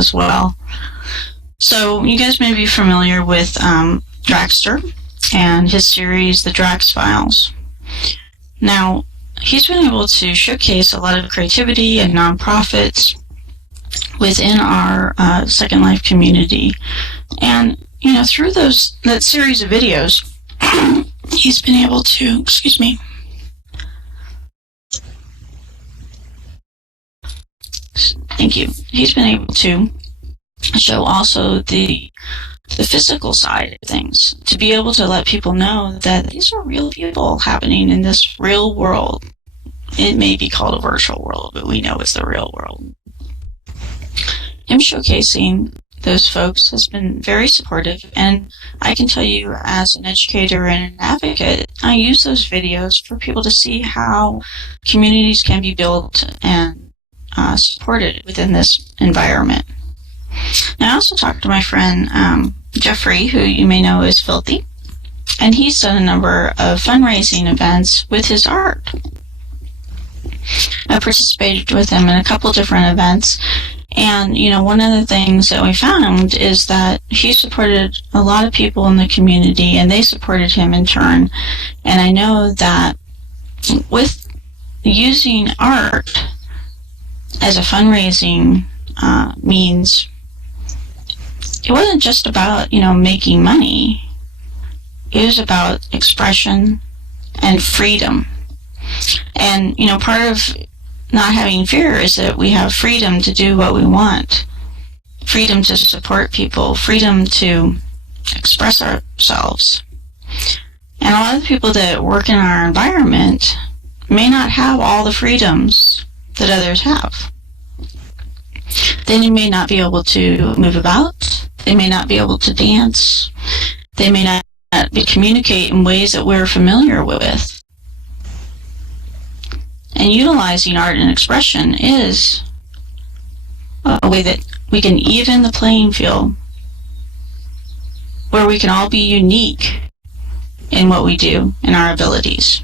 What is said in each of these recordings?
as well. So you guys may be familiar with Draxter and his series, The Drax Files. Now, he's been able to showcase a lot of creativity and nonprofits within our Second Life community. And, through that series of videos, he's been able to, Thank you. He's been able to show also the physical side of things, to be able to let people know that these are real people happening in this real world. It may be called a virtual world, but we know it's the real world. Him showcasing those folks has been very supportive, and I can tell you as an educator and an advocate, I use those videos for people to see how communities can be built and supported within this environment. Now, I also talked to my friend Jeffrey, who you may know is Filthy, and he's done a number of fundraising events with his art. I participated with him in a couple different events, and one of the things that we found is that he supported a lot of people in the community, and they supported him in turn. And I know that with using art as a fundraising means, it wasn't just about, making money. It was about expression and freedom. And, part of not having fear is that we have freedom to do what we want, freedom to support people, freedom to express ourselves. And a lot of the people that work in our environment may not have all the freedoms that others have. They may not be able to move about. They may not be able to dance. They may not communicate in ways that we're familiar with. And utilizing art and expression is a way that we can even the playing field, where we can all be unique in what we do and our abilities.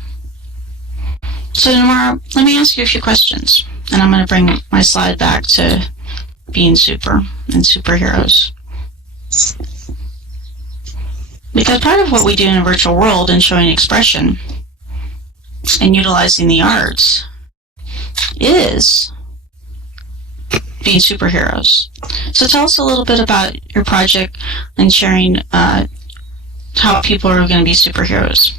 So tomorrow, let me ask you a few questions, and I'm going to bring my slide back to being super and superheroes. Because part of what we do in a virtual world and showing expression and utilizing the arts is being superheroes. So tell us a little bit about your project and sharing how people are going to be superheroes.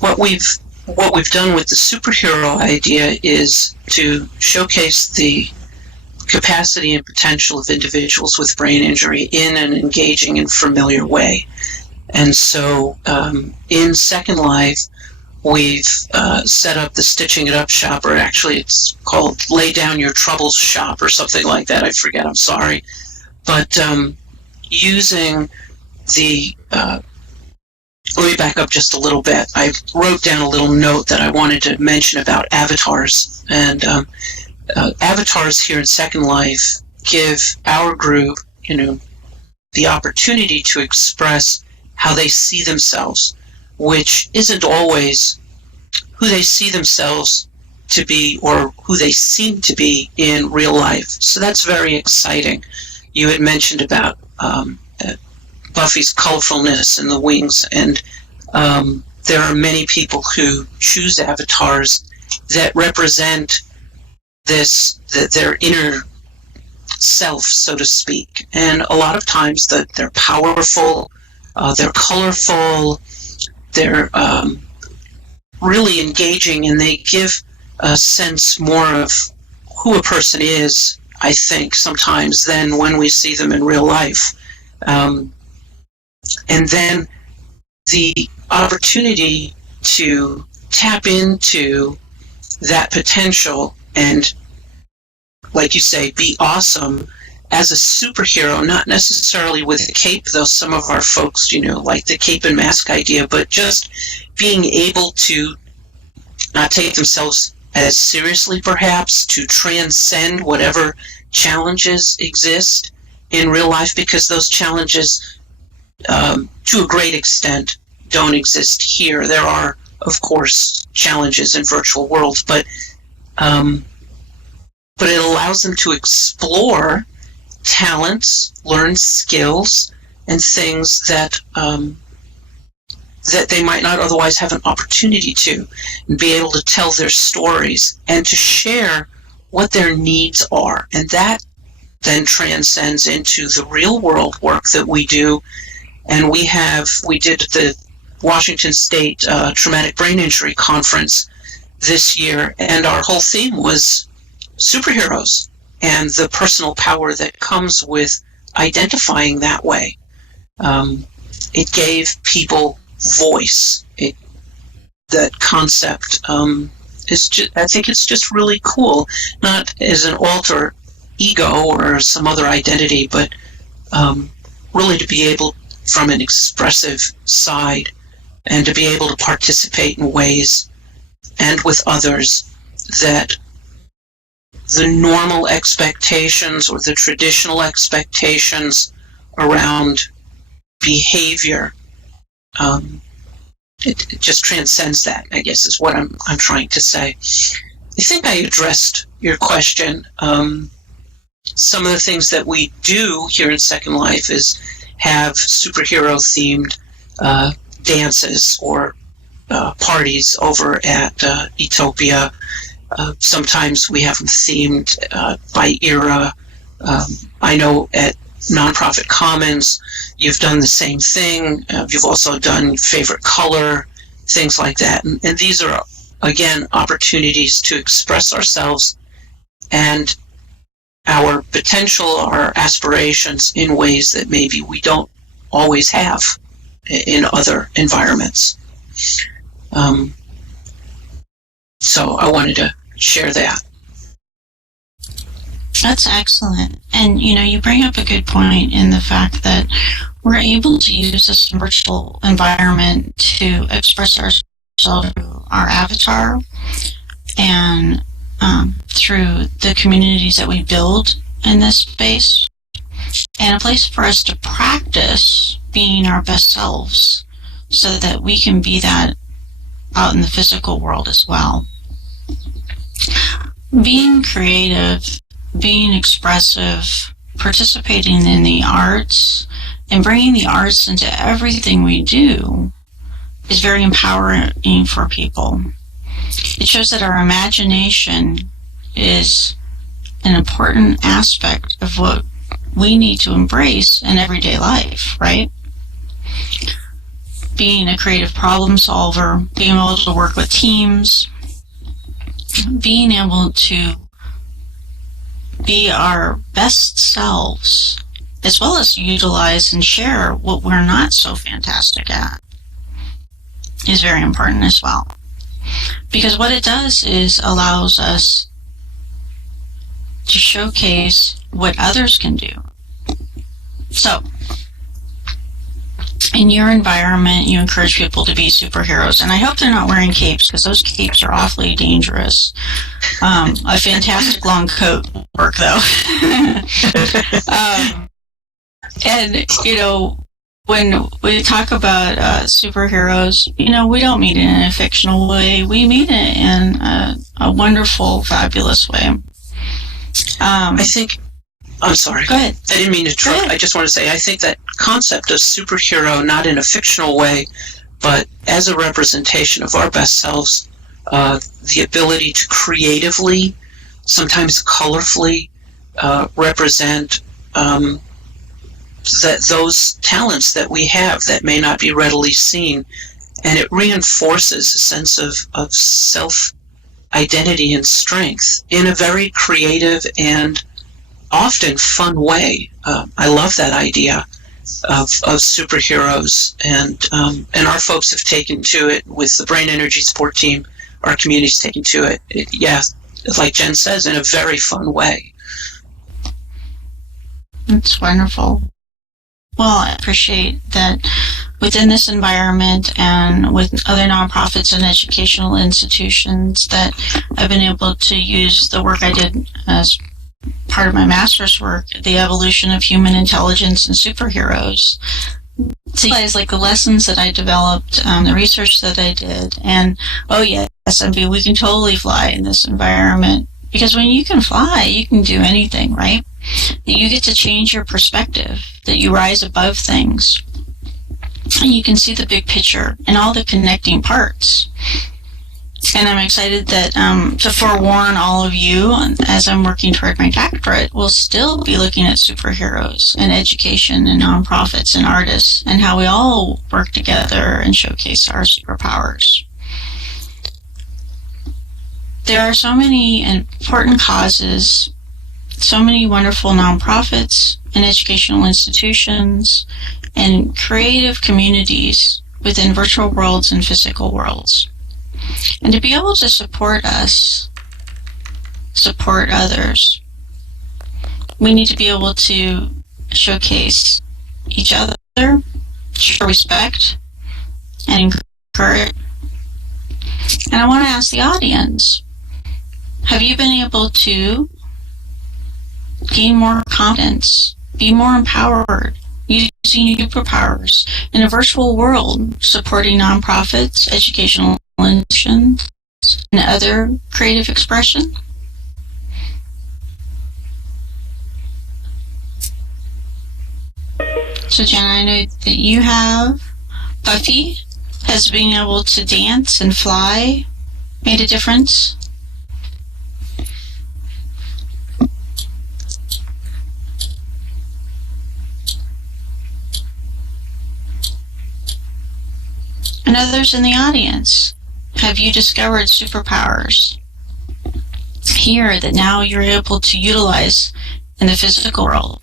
What we've done with the superhero idea is to showcase the capacity and potential of individuals with brain injury in an engaging and familiar way. And so in Second Life, we've set up the Stitching It Up shop, or actually it's called Lay Down Your Troubles shop or something like that. I forget, I'm sorry. But using the... let me back up just a little bit. I wrote down a little note that I wanted to mention about avatars. And avatars here in Second Life give our group, the opportunity to express how they see themselves, which isn't always who they see themselves to be or who they seem to be in real life. So that's very exciting. You had mentioned about Buffy's colorfulness and the wings, and there are many people who choose avatars that represent their inner self, so to speak. And a lot of times that they're powerful, they're colorful, they're really engaging, and they give a sense more of who a person is, I think, sometimes than when we see them in real life. And then the opportunity to tap into that potential and, like you say, be awesome as a superhero, not necessarily with a cape, though some of our folks, like the cape and mask idea, but just being able to not take themselves as seriously, perhaps, to transcend whatever challenges exist in real life, because those challenges, to a great extent, don't exist here. There are, of course, challenges in virtual worlds, but but it allows them to explore talents, learn skills, and things that that they might not otherwise have an opportunity to, and be able to tell their stories and to share what their needs are. And that then transcends into the real world work that we do. And we did the Washington State Traumatic Brain Injury Conference this year, and our whole theme was superheroes and the personal power that comes with identifying that way. It gave people voice. That concept is just, I think it's just really cool, not as an alter ego or some other identity, but really to be able, from an expressive side, and to be able to participate in ways and with others that the normal expectations or the traditional expectations around behavior, it just transcends that, I guess, is what I'm trying to say. I think I addressed your question. Some of the things that we do here in Second Life is have superhero-themed dances or parties over at Etopia. Sometimes we have them themed by era. I know at Nonprofit Commons, you've done the same thing. You've also done favorite color, things like that. And these are, again, opportunities to express ourselves and our potential, our aspirations in ways that maybe we don't always have in other environments. So I wanted to share that. That's excellent. And, you bring up a good point in the fact that we're able to use this virtual environment to express ourselves through our avatar and through the communities that we build in this space, and a place for us to practice being our best selves so that we can be that out in the physical world as well. Being creative, being expressive, participating in the arts, and bringing the arts into everything we do is very empowering for people. It shows that our imagination is an important aspect of what we need to embrace in everyday life, right? Being a creative problem solver, being able to work with teams, being able to be our best selves, as well as utilize and share what we're not so fantastic at, is very important as well. Because what it does is allows us to showcase what others can do. So, in your environment, you encourage people to be superheroes, and I hope they're not wearing capes, because those capes are awfully dangerous. A fantastic long coat will work, though. And, when we talk about superheroes, we don't mean it in a fictional way. We mean it in a wonderful, fabulous way. I think, I'm sorry. Go ahead. I didn't mean to interrupt. I just want to say, I think that concept of superhero, not in a fictional way, but as a representation of our best selves, the ability to creatively, sometimes colorfully, represent those talents that we have that may not be readily seen. And it reinforces a sense of self-identity and strength in a very creative and often fun way. I love that idea of superheroes, and our folks have taken to it with the Brain Energy Support Team. Our community's taken to it, like Jen says, in a very fun way. It's wonderful. Well, I appreciate that within this environment and with other nonprofits and educational institutions that I've been able to use the work I did as part of my master's work, the evolution of human intelligence and superheroes, to realize like the lessons that I developed, the research that I did, and oh yes, I mean, we can totally fly in this environment Because when you can fly, you can do anything, right? You get to change your perspective, that you rise above things. And you can see the big picture and all the connecting parts. And I'm excited that to forewarn all of you, as I'm working toward my doctorate, we'll still be looking at superheroes and education and nonprofits and artists and how we all work together and showcase our superpowers. There are so many important causes, so many wonderful nonprofits and educational institutions and creative communities within virtual worlds and physical worlds. And to be able to support us, support others, we need to be able to showcase each other, show respect, and encourage. And I want to ask the audience, have you been able to gain more confidence, be more empowered, using superpowers in a virtual world, supporting nonprofits, educational institutions, and other creative expression? So Jenna, I know that you have. Buffy, has being able to dance and fly made a difference? And others in the audience, have you discovered superpowers here that now you're able to utilize in the physical world?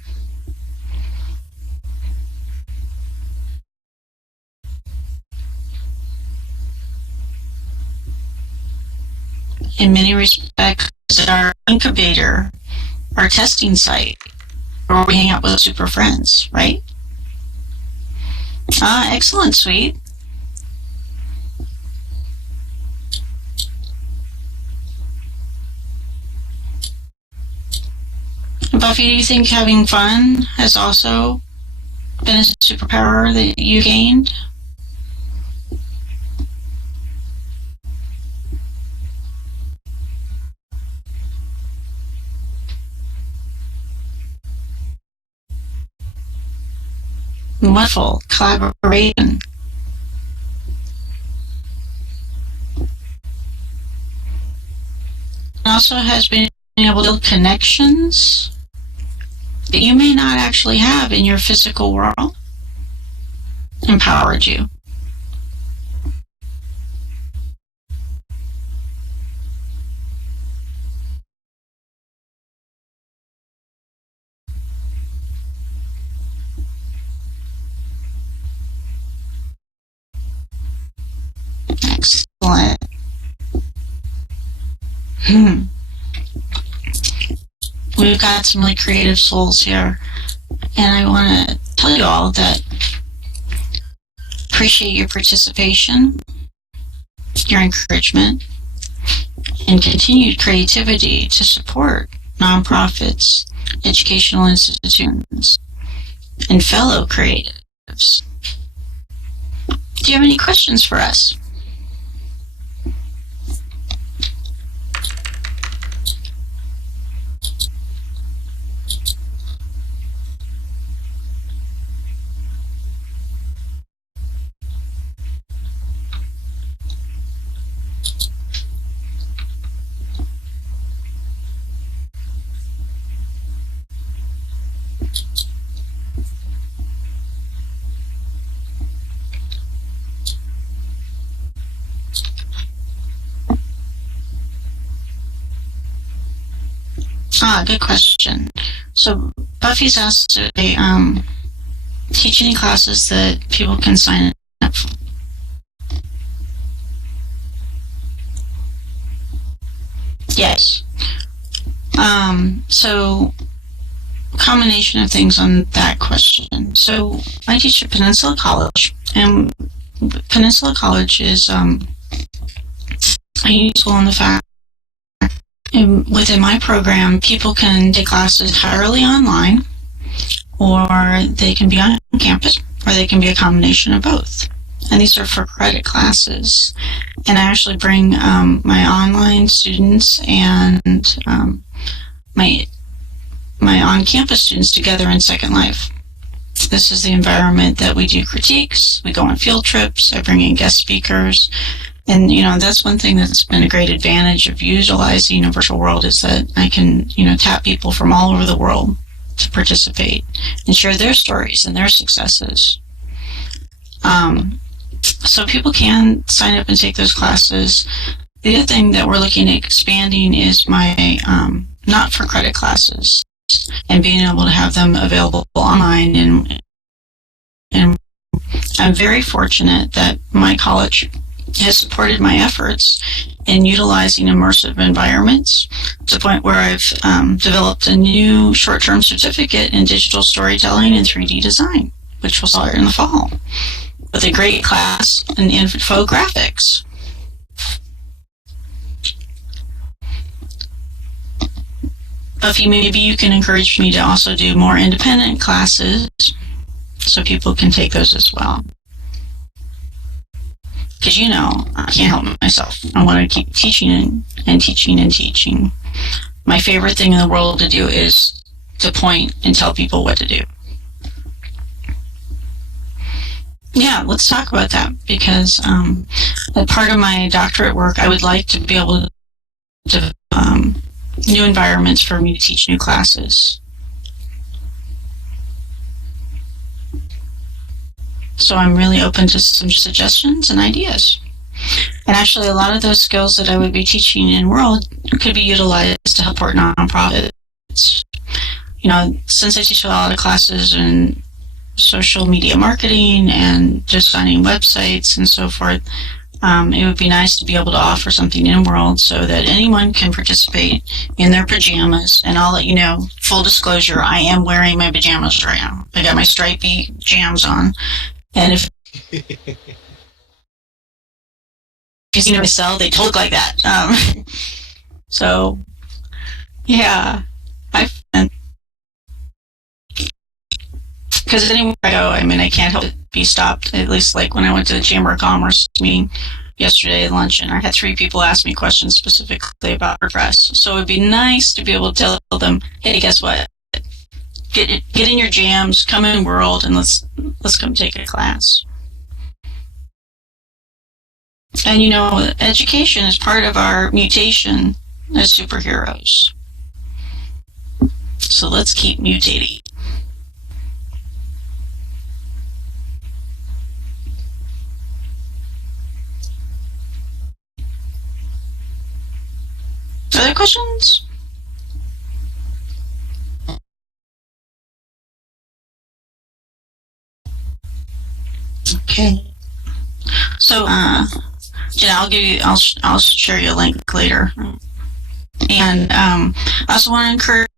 In many respects, our incubator, our testing site, where we hang out with super friends, right? Excellent, sweet. Buffy, do you think having fun has also been a superpower that you gained? Wonderful collaboration. Also has been able to build connections that you may not actually have in your physical world. Empowered you. Excellent. We've got some really creative souls here, and I want to tell you all that appreciate your participation, your encouragement, and continued creativity to support nonprofits, educational institutions, and fellow creatives. Do you have any questions for us? Good question. So Buffy's asked if they teach any classes that people can sign up for. Yes. So combination of things on that question. So I teach at Peninsula College, and Peninsula College is a unique school in the fact within my program, people can take classes entirely online, or they can be on campus, or they can be a combination of both. And these are for credit classes. And I actually bring my online students and my on-campus students together in Second Life. This is the environment that we do critiques, we go on field trips, I bring in guest speakers, and that's one thing that's been a great advantage of utilizing a virtual world is that I can tap people from all over the world to participate and share their stories and their successes. So people can sign up and take those classes. The other thing that we're looking at expanding is my not-for-credit classes and being able to have them available online. And I'm very fortunate that my college has supported my efforts in utilizing immersive environments to the point where I've developed a new short-term certificate in digital storytelling and 3D design, which will start in the fall, with a great class in infographics. But maybe you can encourage me to also do more independent classes so people can take those as well. Because I can't help myself. I want to keep teaching and teaching and teaching. My favorite thing in the world to do is to point and tell people what to do. Yeah, let's talk about that, because as part of my doctorate work, I would like to be able to new environments for me to teach new classes. So I'm really open to some suggestions and ideas. And actually, a lot of those skills that I would be teaching in World could be utilized to help support nonprofits. Since I teach a lot of classes in social media marketing and designing websites and so forth, it would be nice to be able to offer something in World so that anyone can participate in their pajamas. And I'll let you know, full disclosure, I am wearing my pajamas right now. I got my stripy jams on. And if you've seen them sell, they look like that. So, yeah. Because anywhere I go, I can't help it be stopped. At least like when I went to the Chamber of Commerce meeting yesterday at lunch, and I had 3 people ask me questions specifically about WordPress. So it would be nice to be able to tell them, hey, guess what? Get in your jams, come in World, and let's come take a class. And education is part of our mutation as superheroes. So let's keep mutating. Other questions? Okay. So, Jen, I'll share you a link later. And I also want to encourage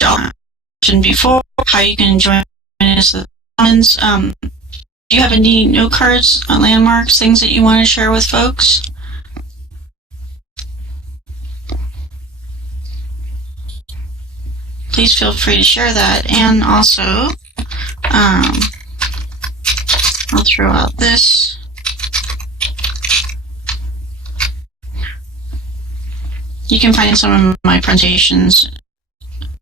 y'all before how you can join us in the Commons. Do you have any note cards, landmarks, things that you want to share with folks? Please feel free to share that. And also, I'll throw out this. You can find some of my presentations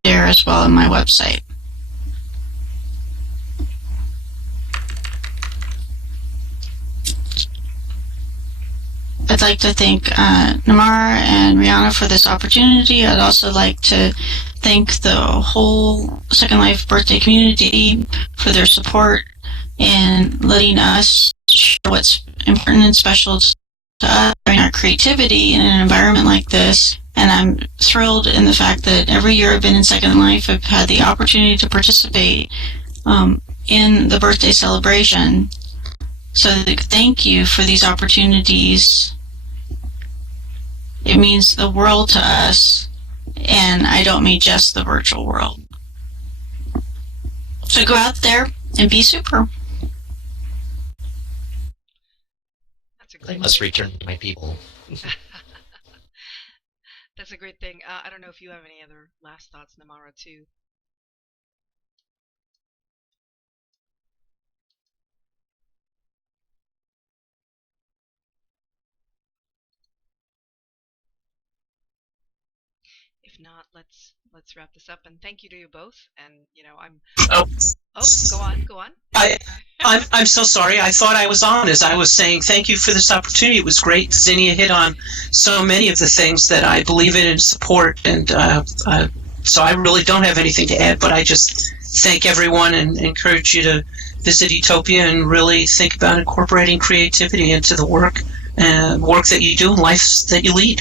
there as well on my website. I'd like to thank Namara and Rihanna for this opportunity. I'd also like to thank the whole Second Life birthday community for their support in letting us share what's important and special to us during our creativity in an environment like this. And I'm thrilled in the fact that every year I've been in Second Life, I've had the opportunity to participate in the birthday celebration. So thank you for these opportunities. It means the world to us, and I don't mean just the virtual world. So go out there and be super. That's a great. I must return to my people. That's a great thing. I don't know if you have any other last thoughts, Namara, too. if not, let's wrap this up. And thank you to you both. And I'm. Oh, Oh, go on. I'm so sorry. I thought I was on as I was saying thank you for this opportunity. It was great. Zinnia hit on so many of the things that I believe in and support, and so I really don't have anything to add, but I just thank everyone and encourage you to visit Utopia and really think about incorporating creativity into the work that you do and life that you lead.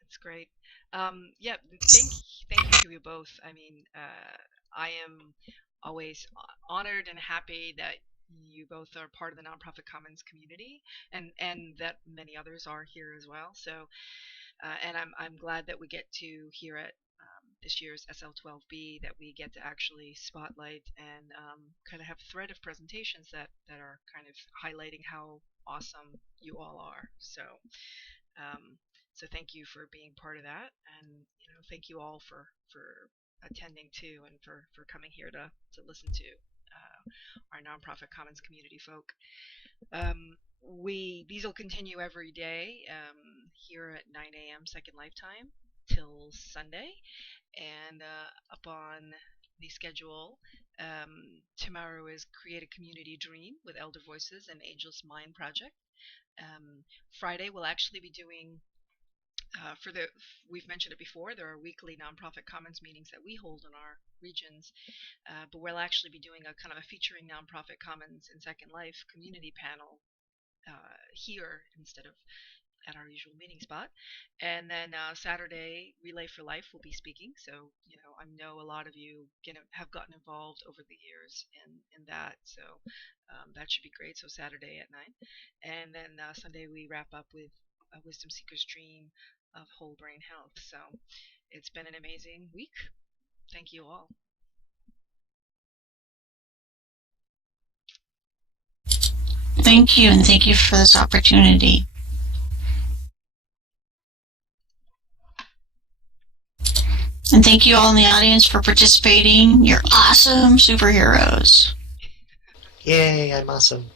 That's great. Yeah, thank you to you both. I mean, I am always honored and happy that you both are part of the Nonprofit Commons community, and that many others are here as well. So, and I'm glad that we get to hear at this year's SL12B that we get to actually spotlight and kind of have a thread of presentations that are kind of highlighting how awesome you all are. So. So thank you for being part of that, and thank you all for attending too, and for coming here to listen to our Nonprofit Commons community folk. These will continue every day here at 9 a.m. Second Lifetime till Sunday, and up on the schedule, tomorrow is Create a Community Dream with Elder Voices and Angel's Mind Project. Friday we'll actually be doing we've mentioned it before, there are weekly Nonprofit Commons meetings that we hold in our regions, but we'll actually be doing a kind of a featuring Nonprofit Commons in Second Life community panel here instead of at our usual meeting spot. And then Saturday, Relay for Life will be speaking. So, I know a lot of you have gotten involved over the years in that. So that should be great. So Saturday at 9. And then Sunday we wrap up with a Wisdom Seeker's Dream of Whole Brain Health. So it's been an amazing week. Thank you all. Thank you, and thank you for this opportunity. And thank you all in the audience for participating. You're awesome superheroes. Yay, I'm awesome.